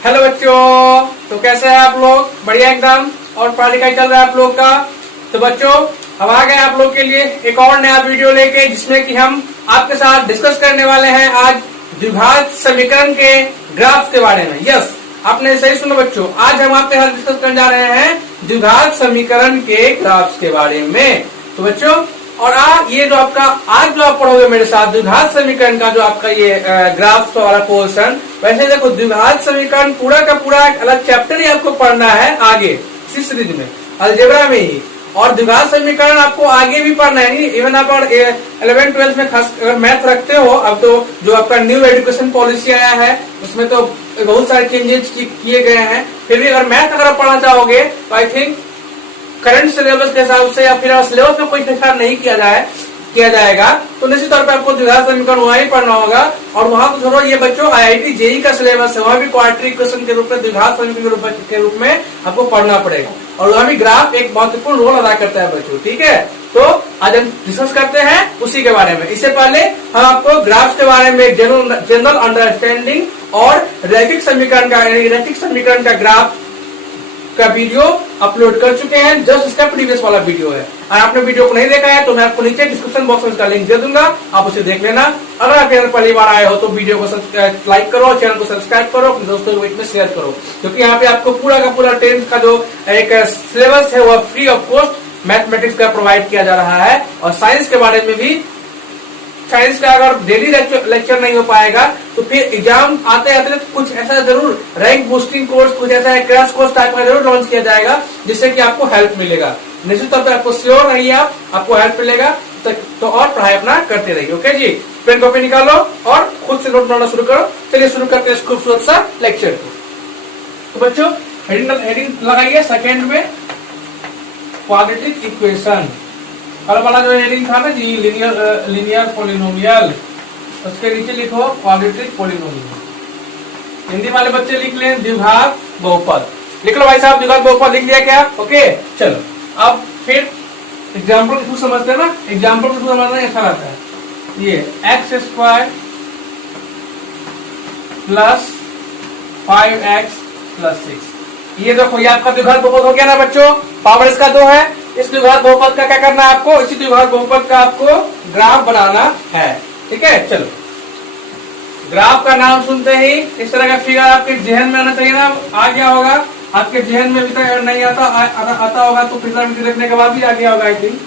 Hello बच्चों, तो कैसे हैं आप लोग? बढ़िया एकदम। और पढ़ाई लिखाई चल रहा है आप लोग का? तो बच्चों, हम आ गए आप लोग के लिए एक और नया वीडियो लेके, जिसमें कि हम आपके साथ डिस्कस करने वाले हैं आज द्विघात समीकरण के ग्राफ के बारे में। यस, आपने सही सुना बच्चों, आज हम आपके साथ डिस्कस करने जा रहे हैं द्विघात समीकरण के ग्राफ्स के बारे में। तो बच्चों, और ये जो आपका आज जो आप पढ़ोगे मेरे साथ द्विघात समीकरण का जो आपका ये ग्राफ वाला पोर्शन, वैसे देखो द्विघात समीकरण पूरा का पूरा एक अलग चैप्टर ही आपको पढ़ना है आगे इसी सीरीज में, अलजेब्रा में ही। और द्विघात समीकरण आपको आगे भी पढ़ना है, इवन आप 11-12 में खास अगर मैथ रखते हो। अब तो जो आपका न्यू एजुकेशन पॉलिसी आया है उसमें तो बहुत सारे चेंजेस किए गए हैं, फिर भी अगर मैथ अगर आप पढ़ना चाहोगे तो आई थिंक करंट सिलेबस के हिसाब से या फिर सिलेबस में कोई फेरफार नहीं किया जाएगा तो निश्चित तौर पर आपको द्विघात समीकरण वहां ही पढ़ना होगा। और वहां तो छोड़ो, ये बच्चों आईआईटी जेईई का सिलेबस है, वहां भी क्वाड्रेटिक इक्वेशन के रूप में द्विघात समीकरण के रूप में आपको पढ़ना पड़ेगा। और वहां भी ग्राफ एक महत्वपूर्ण रोल अदा करता है बच्चों, ठीक है। तो आज हम डिस्कस करते हैं उसी के बारे में। इससे पहले हम आपको ग्राफ के बारे में जनरल अंडरस्टैंडिंग और रैखिक समीकरण का ग्राफ का वीडियो अपलोड कर चुके हैं। जस्ट इसका प्रीवियस वाला वीडियो है। अगर आपने वीडियो को नहीं देखा है तो मैं आपको नीचे डिस्क्रिप्शन बॉक्स में इसका लिंक दे दूंगा, आप उसे देख लेना। अगर आप चैनल पहली बार आए हो तो वीडियो को लाइक करो, चैनल को सब्सक्राइब करो, अपने दोस्तों के बीच में शेयर करो, क्योंकि यहाँ पे आपको पूरा का पूरा 10th का जो एक सिलेबस है वह फ्री ऑफ कॉस्ट मैथमेटिक्स का प्रोवाइड किया जा रहा है। और साइंस के बारे में भी, साइंस का अगर डेली लेक्चर नहीं हो पाएगा तो फिर एग्जाम आते आते कुछ ऐसा जरूर रैंक बूस्टिंग कोर्स, कुछ ऐसा क्रैश कोर्स टाइप का जरूर लॉन्च किया जाएगा, जिससे कि आपको हेल्प मिलेगा। निश्चित तौर पर आपको श्योर रहिए, आपको हेल्प मिलेगा तो और पढ़ाई अपना करते रहिए। ओके जी, पेन कॉपी निकालो और खुद से नोट बनाना शुरू करो। चलिए शुरू करते हैं इस खूबसूरत सा लेक्चर को। तो बच्चों, हेडिंग लगाइए सेकेंड में क्वाड्रेटिक इक्वेशन। और वाला जो हेडिंग था ना जी, लीनियर पॉलिनोमियल, उसके नीचे लिखो क्वाड्रेटिक पॉलिनोमियल। हिंदी वाले बच्चे लिख लें द्विघात बहुपद। लिख लो भाई साहब, द्विघात बहुपद लिख लिया क्या? ओके, चलो अब फिर एग्जाम्पल के थ्रू समझते हैं ना। एग्जाम्पल के थ्रू समझना ऐसा रहता है, ये x² प्लस 5x प्लस 6। ये देखो, ये आपका द्विघात बहुपद हो गया ना बच्चों। पावर इसका 2 है। इस द्विघात बहुपद का क्या करना है आपको? इसी द्विघात बहुपद का आपको ग्राफ बनाना है, ठीक है। चलो, ग्राफ का नाम सुनते ही इस तरह का फिगर आपके जहन में आना चाहिए ना। आ गया होगा आपके जहन में, अभी नहीं आता होगा तो फिर देखने के बाद भी आ गया होगा आई थिंक।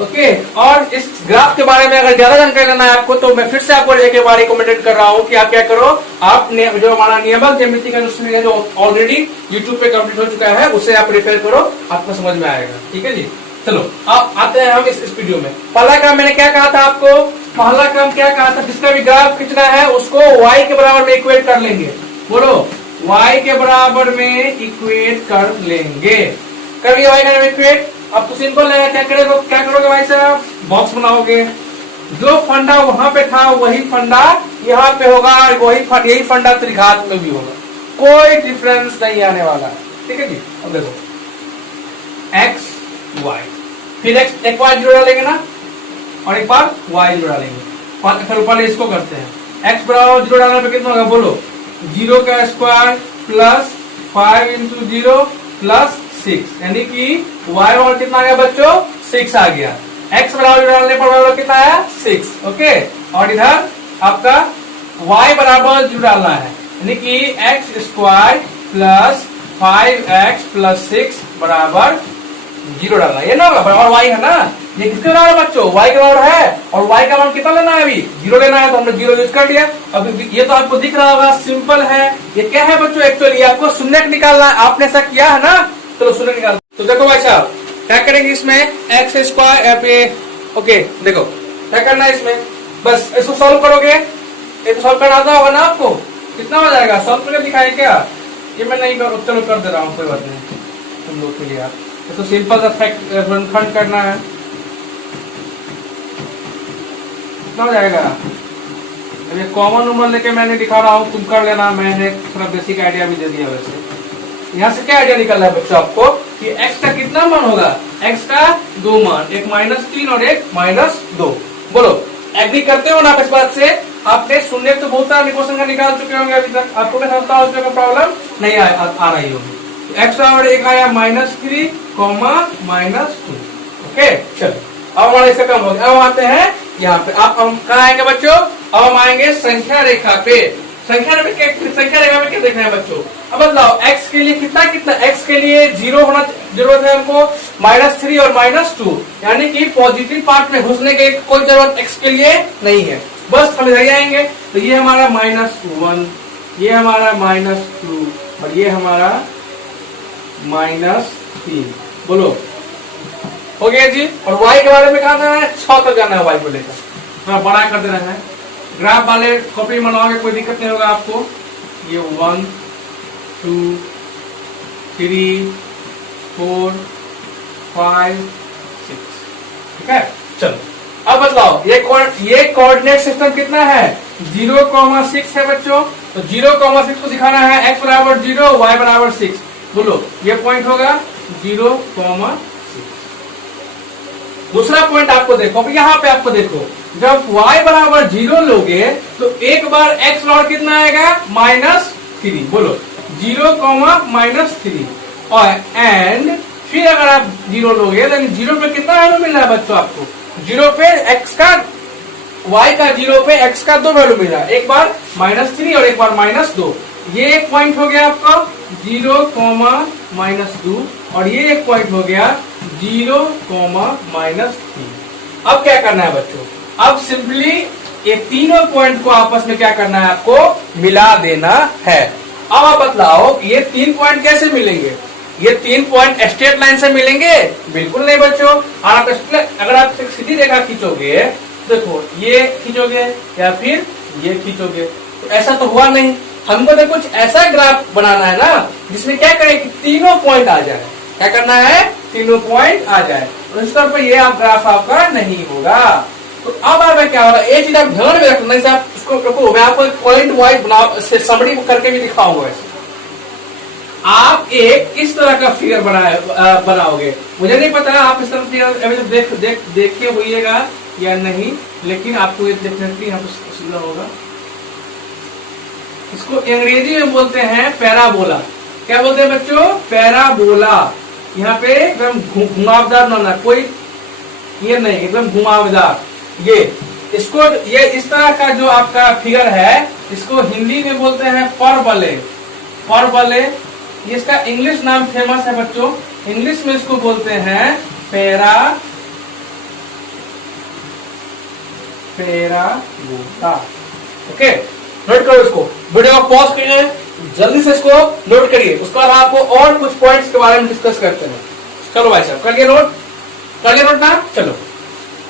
ओके, और इस ग्राफ के बारे में अगर ज्यादा जानकारी लेना है आपको तो मैं फिर से आपको एक बार रिकमेंडेड कर रहा हूँ कि आप क्या करो, आप जो हमारा नियमक ज्यामिति का जो ऑलरेडी यूट्यूब पे कंप्लीट हो चुका है उसे आप रेफर करो, आपको समझ में आएगा, ठीक है जी। चलो अब आते हैं हम इस वीडियो में। पहला काम मैंने क्या कहा था आपको? पहला काम क्या कहा था? जिसका भी ग्राफ खींचना है उसको y के बराबर में इक्वेट कर लेंगे। बोलो, y के बराबर में इक्वेट कर लेंगे। कभी y का इक्वेट, अब तो सिंपल है। क्या करोगे भाई साहब? बॉक्स बनाओगे। जो फंडा वहां पे था वही फंडा यहाँ पे होगा, यही फंडा त्रिघात में भी होगा, कोई डिफरेंस नहीं आने वाला है, ठीक है जी। अब देखो x y, फिर x एक बार जीरो डालेंगे ना और एक बार y जीरो डालेंगे। फिर ऊपर इसको करते हैं, x बराबर जीरो डालने पे कितना होगा? बोलो, 0 का स्क्वायर प्लस 5 इंटू 0 प्लस 6, यानी कि y बराबर कितना आ गया बच्चों? 6 आ गया। x बराबर डालने पर बराबर कितना आया? 6। ओके, और इधर आपका y बराबर 0 डालना है, यानी कि x² प्लस 5x प्लस 6 बराबर 0 डालना है। ये ना होगा, बराबर y है ना। ये किसके बराबर है बच्चों? y के बराबर है। और y का मान कितना लेना है? अभी 0 लेना है, तो हमने 0 यूज कर लिया। अब ये तो आपको दिख रहा होगा, सिंपल है। ये क्या है बच्चों? एक्चुअली आपको शून्य निकालना है। आपने ऐसा किया है ना, चलो शून्य निकाल। तो देखो भाई साहब, क्या करेंगे इसमें? x²। ओके, देखो क्या करना है इसमें, बस इसको सॉल्व करोगे। ये तो सॉल्व करना आता होगा ना आपको। कितना हो जाएगा? सॉल्व करके दिखाए क्या? ये मैं नहीं कर, चलो कर दे रहा हूँ, कोई बात नहीं तुम लोग के लिए। आप तो सिंपल सा फैक्ट गुणनखंड करना है। कितना हो जाएगा? अभी कॉमन नंबर लेके मैंने दिखा रहा हूँ, तुम कर लेना। मैंने थोड़ा बेसिक आइडिया भी दे दिया। वैसे यहाँ से क्या आइडिया निकल रहा है बच्चों आपको कि x का कितना मान होगा? x का 2 मान, एक -3 और एक -2। बोलो, एग्री करते हो ना आप इस बात से? आपने शून्य तो बहुत सारा क्वेश्चन का निकाल चुके होंगे अभी तक, आपको क्या समझता है उसमें प्रॉब्लम नहीं आ रही होगी। तो एक्स बराबर एक आया -3 कॉमा -2। ओके चलो अब हमारा इसका काम हो गया। अब आते हैं यहाँ पे, आप हम कहाँ आएंगे बच्चों, अब हम आएंगे संख्या रेखा पे। संख्या रेखा में क्या देखना है बच्चों, अब बदलाओ x के लिए कितना कितना, x के लिए 0 होना जरूरत है हमको, -3 और -2, यानी कि पॉजिटिव पार्ट में घुसने की कोई जरूरत x के लिए नहीं है, बस हम इधर आएंगे। तो ये हमारा -1, ये हमारा -2 और ये हमारा -3, बोलो हो गया जी। और y के बारे में कहा जाना है, 6 तक जाना है y को लेकर, थोड़ा बड़ा कर देना है। ग्राफ वाले कॉपी बनवाओगे कोई दिक्कत नहीं होगा आपको। ये 1 2 3 4 5 6, ठीक है। चलो अब बताओ ये कोऑर्डिनेट सिस्टम कितना है, 0,6 है बच्चों। तो 0,6 को दिखाना है, x बराबर 0 y बराबर 6, बोलो ये पॉइंट होगा 0,6। दूसरा पॉइंट आपको देखो, यहाँ पे आपको देखो, जब y बराबर 0 लोगे तो एक बार x बराबर कितना आएगा, -3, बोलो 0,-3, और एंड फिर अगर आप 0 लोगे तो 0 पे कितना वैल्यू मिल रहा है बच्चों आपको, 0 पे x का, y का 0 पे x का 2 वैल्यू मिल रहा है, एक बार -3 और एक बार -2। ये एक पॉइंट हो गया आपका 0,-2 और ये एक पॉइंट हो गया 0,-3। अब क्या करना है बच्चों, अब सिंपली ये तीनों पॉइंट को आपस में क्या करना है, आपको मिला देना है। अब आप बतलाओ ये 3 पॉइंट कैसे मिलेंगे, ये 3 पॉइंट स्ट्रेट लाइन से मिलेंगे, बिल्कुल नहीं बच्चों। और आप अगर आप सीधी रेखा खींचोगे, देखो ये खींचोगे या फिर ये खींचोगे, तो ऐसा तो हुआ नहीं। हमको तो कुछ ऐसा ग्राफ बनाना है ना जिसमें क्या करें कि तीनों पॉइंट आ जाए, क्या करना है, तीनों पॉइंट आ जाए, और इस तौर पर ये आप ग्राफ आपका नहीं होगा। तो अब आप क्या हो रहा है, ये चीज आप ध्यान में रखना, जैसे आप इसको रखो, मैं आपको पॉइंट वाइज बना समरी करके भी दिखाऊंगा। ऐसे आप एक इस तरह का फिगर बनाओगे, मुझे नहीं पता आप इस तरह अभी देखिए होइएगा या नहीं, लेकिन आपको ये डेफिनेटली यहाँ पे सीधा होगा। इसको अंग्रेजी में बोलते हैं पैराबोला। क्या बोलते हैं बच्चों, पैराबोला। यहाँ पे एकदम घुमावदार ना, कोई ये नहीं, एकदम घुमावदार। ये इसको, ये इस तरह का जो आपका फिगर है, इसको हिंदी में बोलते हैं परवले। परवले, इसका इंग्लिश नाम फेमस है बच्चों, इंग्लिश में इसको बोलते हैं पैराबोला। ओके, नोट करो इसको, वीडियो को पॉज करिए, जल्दी से इसको नोट करिए, उसके बाद आपको और कुछ पॉइंट्स के बारे में डिस्कस करते हैं। चलो भाई साहब कर लिया नोट, कर लिया नोट ना। चलो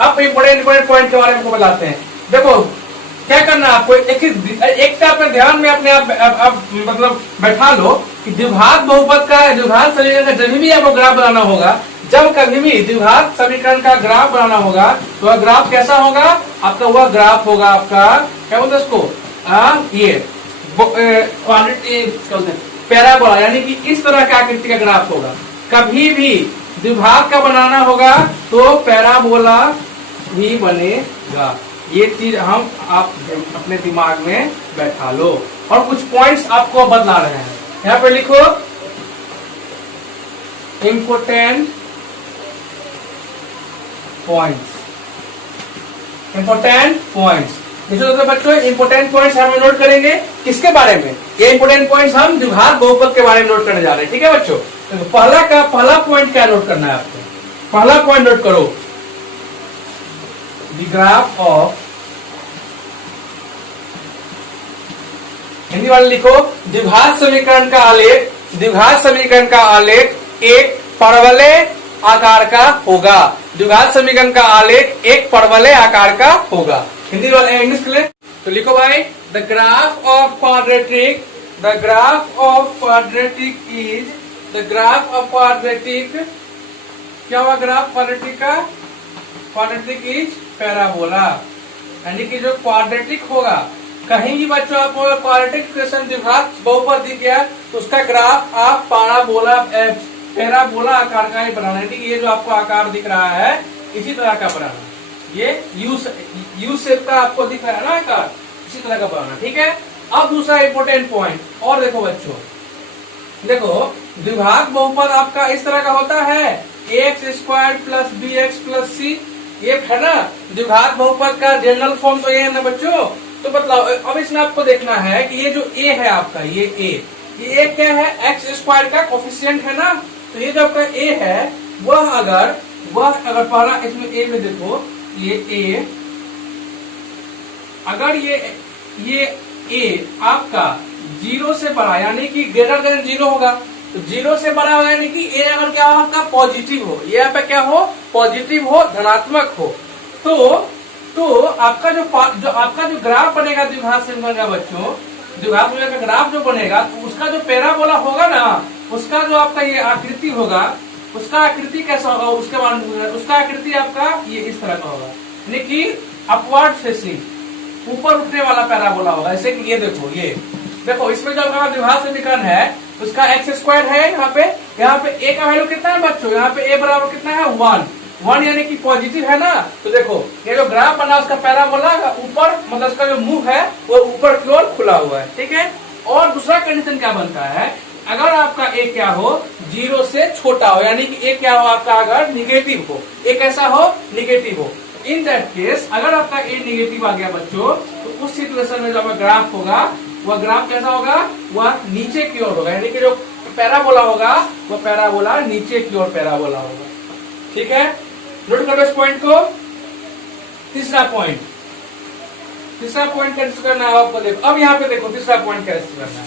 अब इंपोर्टेंट पॉइंट के बारे में बताते हैं। देखो क्या करना है आपको, एक तो अपने ध्यान में अपने आप मतलब बैठा लो कि द्विघात बहुपद का, द्विघात समीकरण का जब भी आपको ग्राफ बनाना होगा, जब कभी भी द्विघात समीकरण का ग्राफ बनाना होगा तो वह ग्राफ कैसा होगा आपका, वह ग्राफ होगा आपका, क्या बोलते हैं उसको, ये पैराबोला, यानी कि इस तरह का आकृति का ग्राफ होगा। कभी भी द्विघात का बनाना होगा तो पैराबोला ही बनेगा। ये चीज आप अपने दिमाग में बैठा लो। और कुछ पॉइंट्स आपको बदला रहे हैं, यहाँ पे लिखो इम्पोर्टेंट पॉइंट्स। इम्पोर्टेंट पॉइंट्स तो बच्चों, इम्पोर्टेंट पॉइंट्स हम नोट करेंगे किसके बारे में, ये इम्पोर्टेंट पॉइंट्स हम द्विघात बहुपद के बारे में नोट करने जा रहे हैं, ठीक है बच्चों। तो पहला पॉइंट क्या नोट करना है आपको, पहला पॉइंट नोट करो, द ग्राफ ऑफ, हिंदी वाले लिखो, द्विघात समीकरण का आलेख, द्विघात समीकरण का आलेख एक परवलय आकार का होगा। द्विघात समीकरण का आलेख एक परवलय आकार का होगा। हिंदी वाले इंग्लिश के लिए तो लिखो भाई, the graph of quadratic, the graph of quadratic is, the graph of quadratic, क्या हुआ ग्राफ क्वाड्रेटिक का, क्वाड्रेटिक इज पैराबोला, यानी कि जो क्वाड्रेटिक होगा, कहीं भी बच्चों आपको क्वाड्रेटिक इक्वेशन द्विघात बहुपद दिख गया तो उसका ग्राफ आप पैराबोला आकार का ही बनाना है। ठीक है, ये जो आपको आकार दिख रहा है इसी तरह का बनाना, ये यू शेप का आपको दिख रहा है ना आकार, इसी तरह का बनाना, ठीक है। अब दूसरा इंपोर्टेंट पॉइंट और देखो बच्चों, देखो द्विघात बहुपद आपका इस तरह का होता है, x square plus b x plus c, ये है ना द्विघात बहुपद का जनरल फॉर्म, तो ये है ना बच्चों। तो बतलाओ, अब इसमें आपको देखना है कि ये जो ए है आपका, ये ए क्या है, एक्स स्क्वायर का कोफिशिएंट है ना। तो ये जो आपका ए है वह अगर पहला इसमें ए में देखो, ये ए अगर ये ए आपका 0 से बड़ा यानी कि ग्रेटर देन 0 होगा, तो 0 से बड़ा होगा यानी कि ए अगर क्या हो आपका पॉजिटिव हो, ये यहाँ पे क्या हो पॉजिटिव हो, धनात्मक हो, तो आपका जो आपका जो ग्राफ बनेगा द्विघात समीकरण का बच्चों, द्विघात समीकरण का ग्राफ जो बनेगा, तो उसका जो पैराबोला होगा ना, उसका जो आपका ये आकृति होगा, उसका आकृति कैसा होगा, उसके बाद उसका आकृति आपका ये इस तरह का होगा, यानी कि अपवर्ड फेसिंग, ऊपर उठने वाला पैराबोला होगा। जैसे कि ये देखो इसमें जो हमारा द्विघात समीकरण है उसका एक्स स्क्वायर है, यहाँ पे ए का वैल्यू कितना है बच्चों, यहाँ पे ए बराबर कितना है 1 यानी कि पॉजिटिव है ना। तो देखो ये जो ग्राफ बना उसका पैराबोला ऊपर, मतलब उसका जो मुंह है वो ऊपर की ओर खुला हुआ है, ठीक है। और दूसरा कंडीशन क्या बनता है, अगर आपका ए क्या हो 0 से छोटा हो, यानी कि ए क्या हो आपका अगर निगेटिव हो, ए कैसा हो निगेटिव हो। इन दैट केस अगर आपका ए निगेटिव आ गया बच्चों, तो उस सिचुएशन में जो आपका ग्राफ होगा वह ग्राफ कैसा होगा, वह नीचे की ओर होगा, यानी कि जो पैराबोला होगा वह पैराबोला नीचे की ओर पैराबोला होगा, ठीक है। नोट करो इस पॉइंट को। तीसरा पॉइंट कैसे करना है आपको, देखो अब यहाँ पे देखो तीसरा पॉइंट कैसे करना है।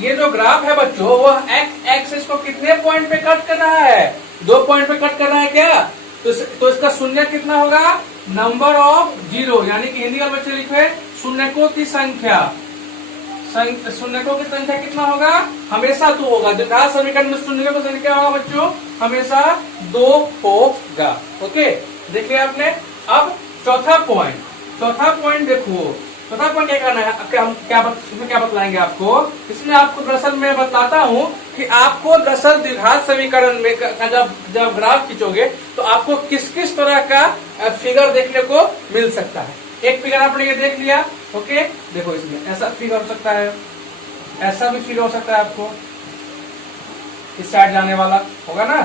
ये जो ग्राफ है बच्चों वह एक्स एक्सिस को कितने पॉइंट पे कट कर रहा है, 2 पॉइंट पे कट कर रहा है क्या, तो इसका शून्य कितना होगा, नंबर ऑफ 0, यानी कि हिंदी में बच्चे लिखे शून्यकों की संख्या, शून्यकों की संख्या कितना होगा, हमेशा 2 होगा। द्विघात समीकरण में शून्यकों की संख्या होगा बच्चों हमेशा 2 होगा, ओके देख लिया आपने। अब चौथा पॉइंट देखो, चौथा पॉइंट क्या करना है, हम क्या बतलाएंगे आपको, इसमें आपको दरअसल मैं बताता हूँ कि आपको दरअसल द्विघात समीकरण में जब ग्राफ खींचोगे तो आपको किस किस तरह का फिगर देखने को मिल सकता है। एक फिगर आपने ये देख लिया, ओके देखो इसमें ऐसा फिगर हो सकता है, ऐसा भी फिगर हो सकता है, आपको इस साइड जाने वाला होगा ना,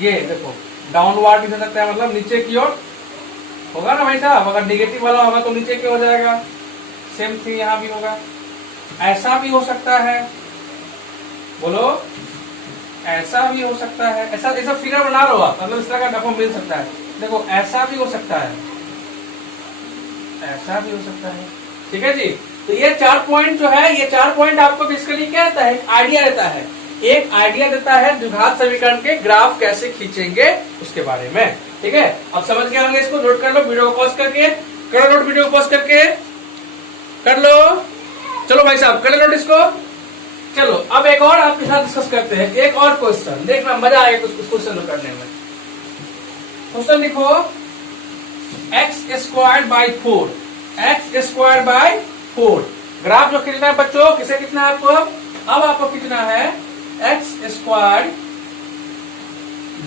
ये देखो डाउनवर्ड भी हो सकता है, मतलब नीचे की ओर होगा ना भाई साहब। अगर नेगेटिव वाला होगा तो नीचे की ओर जाएगा, सेम थिंग यहाँ भी होगा। ऐसा भी हो सकता है, बोलो ऐसा भी हो सकता है, ऐसा फिगर बना लो आप, मतलब इस तरह का आपको मिल सकता है। देखो ऐसा भी हो सकता है, ऐसा भी हो सकता है, ठीक है जी। तो ये 4 पॉइंट जो है, ये 4 पॉइंट आपको बेसिकली क्या रहता है, आइडिया रहता है, एक आइडिया देता है द्विघात समीकरण के ग्राफ कैसे खींचेंगे उसके बारे में, ठीक है। अब समझ गए होंगे, इसको नोट कर लो, वीडियो को पॉज करके करो नोट, वीडियो को पॉज करके कर लो। चलो भाई साहब कर लो नोट इसको। चलो अब एक और आपके साथ डिस्कस करते हैं, एक और क्वेश्चन, देखना मजा आएगा कुछ क्वेश्चन करने में। क्वेश्चन लिखो x square by 4, x square by 4। Graph जो खींचना है बच्चों, किसे खींचना है आपको, अब आपको खींचना है x स्क्वायर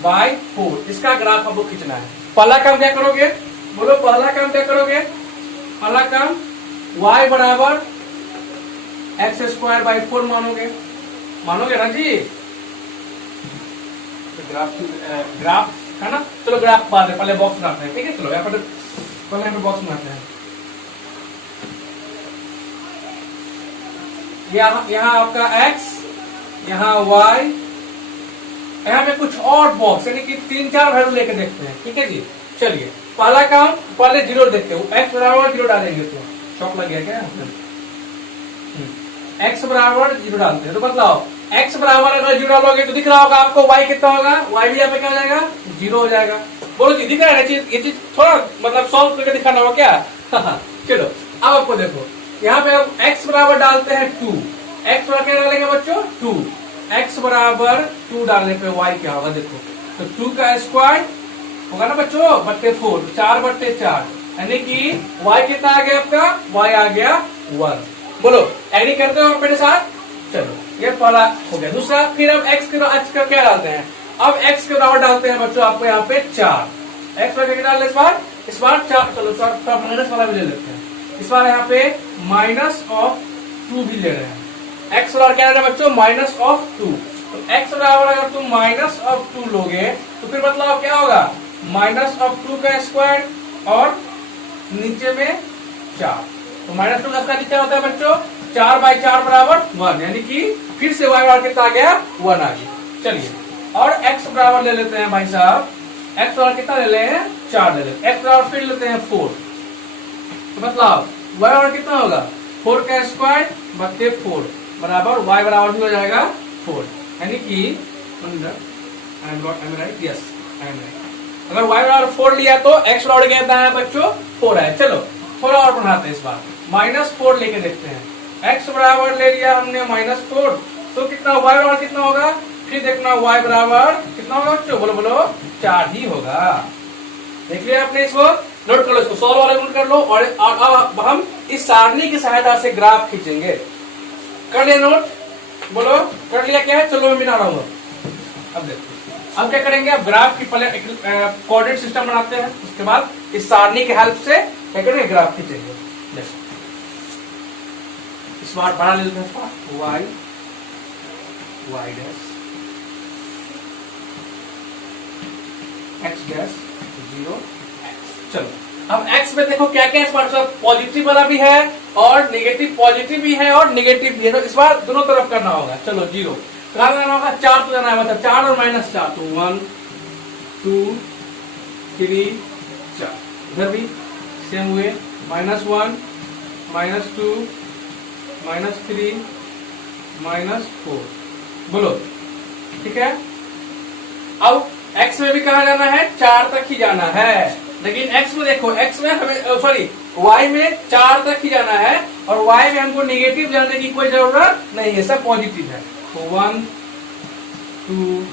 बाई 4, इसका ग्राफ आपको खींचना है। पहला काम क्या करोगे, बोलो पहला काम क्या करोगे, पहला काम y बराबर एक्स स्क्वायर बाई 4 मानोगे ना जी। तो ग्राफ है ना, चलो ग्राफ बाद में, पहले बॉक्स बनाते हैं, ठीक है। चलो यहाँ पर पहले यहाँ पे बॉक्स बनाते हैं, यहाँ आपका x, यहाँ y, यहाँ पे कुछ और बॉक्स, यानी कि 3-4 वैल्यू लेके देखते हैं, ठीक है जी। चलिए पहला काम, पहले 0 देखते हो, x बराबर 0 डालेंगे, तो शॉक लग गया क्या, x बराबर 0 डालते हैं, तो बतलाओ x बराबर अगर 0 डालोगे तो दिख रहा होगा आपको y कितना होगा, y भी यहाँ पे क्या हो जाएगा 0 हो जाएगा। बोलो जी दिख रहा है ये चीज थोड़ा मतलब सॉल्व करके दिखाना होगा क्या चलो अब आपको देखो, यहाँ पे अब x बराबर डालते हैं 2, x बराबर क्या डालेंगे बच्चों 2, x बराबर 2 डालने पे y क्या होगा देखो, तो 2 का स्क्वायर होगा ना बच्चों बट्टे 4, 4/4, यानी कि y कितना आ गया आपका, y आ गया 1। बोलो एग्री करते हो मेरे साथ। चलो ये पहला हो गया। दूसरा, फिर अब x का क्या डालते हैं, अब x के बराबर डालते हैं बच्चों आपको यहाँ पे 4, x बराबर क्या डाल इस बार 4, चलो माइनस वाला भी ले लेते हैं, इस बार यहाँ पे माइनस ऑफ 2 भी ले रहे हैं। एक्स बराबर क्या है बच्चों, माइनस ऑफ 2। तो एक्स बराबर अगर तुम माइनस ऑफ 2 लोगे तो फिर मतलब क्या होगा, माइनस ऑफ 2 का स्क्वायर और नीचे में 4। तो माइनस 2 का स्क्वायर नीचे होता है बच्चों 4/4 बराबर 1, यानी कि फिर से y बराबर कितना आ गया, 1 आ गया। चलिए और x बराबर ले लेते हैं भाई साहब, x बराबर कितना ले लें, 4 ले लेते हैं। x बराबर फिर लेते हैं 4, तो मतलब y बराबर कितना होगा, 4 का स्क्वायर बटे 4 बराबर y बराबर भी हो जाएगा 4, यानी कि यस अगर y बराबर 4 लिया तो x बराबर कितना है बच्चों, 4 है। चलो थोड़ा और बढ़ाते हैं इस बार, -4 लेके देखते हैं। x बराबर ले लिया हमने -4, तो कितना y बराबर कितना होगा, फिर देखना y बराबर कितना होगा बच्चों, बोलो बोलो 4 ही होगा। देख लिया आपने, इसको नोट कर लो, इसको सॉल्व वाला नोट कर लो। और अब हम इस सारणी की सहायता से ग्राफ खींचेंगे। कर लिया नोट, बोलो कर लिया क्या है, चलो मैं मिला रहा हूँ। अब देखो अब क्या करेंगे, अब ग्राफ की पहले कोऑर्डिनेट सिस्टम बनाते हैं, उसके बाद इस सारणी की हेल्प से क्या करेंगे, ग्राफ खींचेंगे। देखो इस बार बड़ा ले लेते हैं, y dash x dash 0 x। चलो अब x में देखो क्या क्या इस बार सब पॉजिटिव वाला भी है और नेगेटिव, पॉजिटिव भी है और नेगेटिव भी है, तो इस बार दोनों तरफ करना होगा। चलो 0 कहाँ जाना होगा, 4 तो जाना है, मतलब 4 और -4, तो 1 2 3 4। इधर भी सेम हुए, -1 -2 -3 -4, बोलो ठीक है। अब x में भी कहा जाना है, 4 तक ही जाना है, लेकिन x में देखो, x में हमें सॉरी y में 4 तक ही जाना है और y में हमको नेगेटिव जाने की कोई जरूरत नहीं है, सब पॉजिटिव है। तो 1 2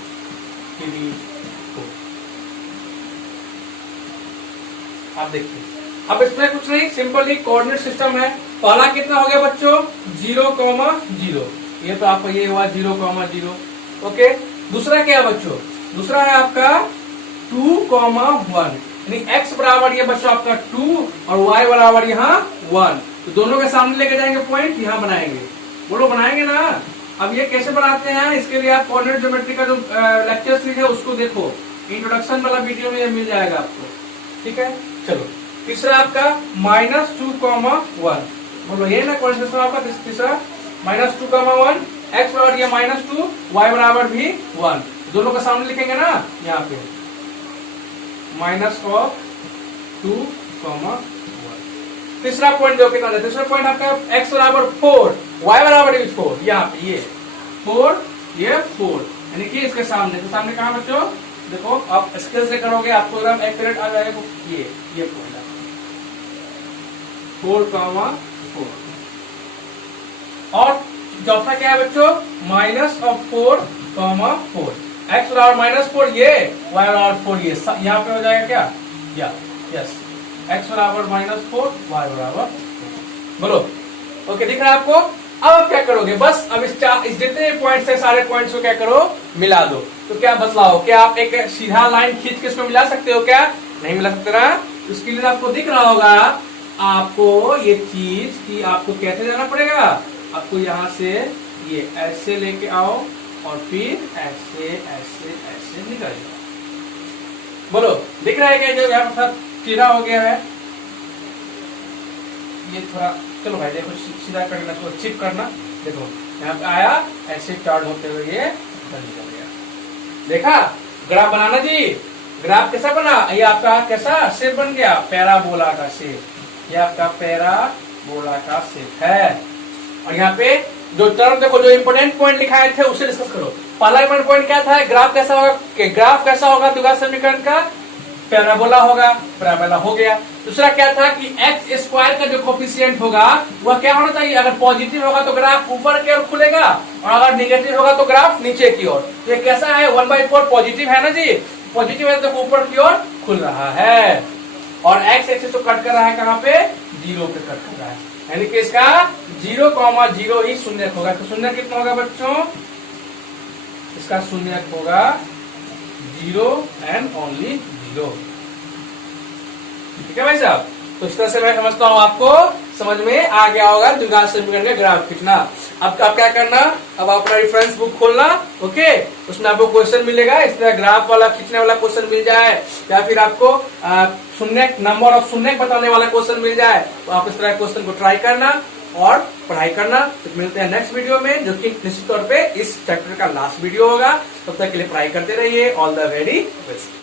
3 4। आप देखिए, अब इसमें कुछ नहीं, सिंपली कोऑर्डिनेट सिस्टम है। पहला कितना हो गया बच्चों, 0,0, ये तो आपका ये हुआ 0,0। ओके, दूसरा क्या है बच्चों, दूसरा है आपका 2,1, यानी x बराबर ये बच्चों आपका 2 और y बराबर यहाँ 1, तो दोनों के सामने लेके जाएंगे पॉइंट, यहाँ बनाएंगे, बोलो बनाएंगे ना। अब ये कैसे बनाते हैं, इसके लिए आप कोऑर्डिनेट ज्योमेट्री का जो लेक्चर सीरीज है उसको देखो, इंट्रोडक्शन वाला वीडियो में ये मिल जाएगा आपको, ठीक है। चलो तीसरा आपका -2,1, बोलो ये ना क्वेश्चन आपका तीसरा -2,1, x बराबर ये -2, y बराबर भी 1, दोनों का सामने लिखेंगे ना यहाँ पे, -2,1। तीसरा पॉइंट जो कितना है, तीसरा पॉइंट आपका x बराबर 4, y बराबर भी 4, यहाँ पे ये 4 ये 4, यानी कि इसके सामने, तो सामने कहाँ बच्चों, देखो आप स्केल से करोगे आपको एकदम एक्यूरेट आ जाएगा, ये पॉइंट 4,4। और चौथा क्या है बच्चों, -4,4, x बराबर -4 ये, y बराबर 4 ये, यहाँ पे हो जाएगा क्या, यस x बराबर -4, y बराबर, बोलो ओके, दिख रहा है आपको। अब आप क्या करोगे, बस अब इस जितने पॉइंट्स है सारे पॉइंट्स को क्या करो, मिला दो। तो क्या बतलाओ, क्या आप एक सीधा लाइन खींच के इसको मिला सकते हो, क्या नहीं मिला सकते ना। उसके लिए आपको दिख रहा होगा, आपको ये चीज कि आपको कैसे जाना पड़ेगा, आपको यहाँ से ये ऐसे लेके आओ और फिर ऐसे ऐसे ऐसे निकल जाओ, बोलो दिख रहा है क्या, जो यहाँ पर सीधा हो गया है, ये थोड़ा चलो भाई देखो सीधा करना, इसको चिप करना, देखो यहाँ पे आया, ऐसे चार्ज होते हुए ये निकल गया। देखा ग्राफ बनाना जी, ग्राफ कैसा बना, ये आपका कैसा शेप बन गया, पैराबोला का शेप, ये आपका पैराबोला का शेप है। और यहाँ पे जो टर्म देखो, जो इंपोर्टेंट पॉइंट लिखाए थे उसे डिस्कस करो। पहला इंपोर्टेंट पॉइंट क्या था, ग्राफ कैसा होगा, ग्राफ कैसा होगा द्विघात समीकरण का, पैराबोला होगा, पैराबोला हो गया। दूसरा क्या था कि एक्स स्क्वायर का जो कोफिशिएंट होगा वह क्या होना चाहिए, अगर पॉजिटिव होगा तो ग्राफ ऊपर की ओर खुलेगा और अगर नेगेटिव होगा तो ग्राफ नीचे की ओर। तो ये कैसा है, 1/4 पॉजिटिव है ना जी, पॉजिटिव है तो ऊपर की ओर खुल रहा है, और एक्स एक्सिस तो कट कर रहा है कहाँ पे, 0 पे कट कर रहा है, यानी कि इसका 0,0 ही शून्य होगा। तो शून्य कितना होगा बच्चों, इसका शून्य होगा 0 एंड ओनली 0, ठीक है भाई साहब। तो इस तरह से मैं समझता हूँ आपको समझ में आ गया होगा द्विघात समीकरण का ग्राफ खींचना। अब आप क्या करना, अब अपना रेफरेंस बुक खोलना, ओके, उसमें आपको क्वेश्चन मिलेगा, इस तरह ग्राफ वाला खींचने वाला क्वेश्चन मिल जाए, या फिर आपको शून्य नंबर ऑफ शून्य बताने वाला क्वेश्चन मिल जाए, तो आप इस तरह क्वेश्चन को ट्राई करना और पढ़ाई करना। तो मिलते हैं नेक्स्ट वीडियो में, जो कि निश्चित तौर पे इस चैप्टर का लास्ट वीडियो होगा। तब तक के लिए पढ़ाई करते रहिए। All the very best.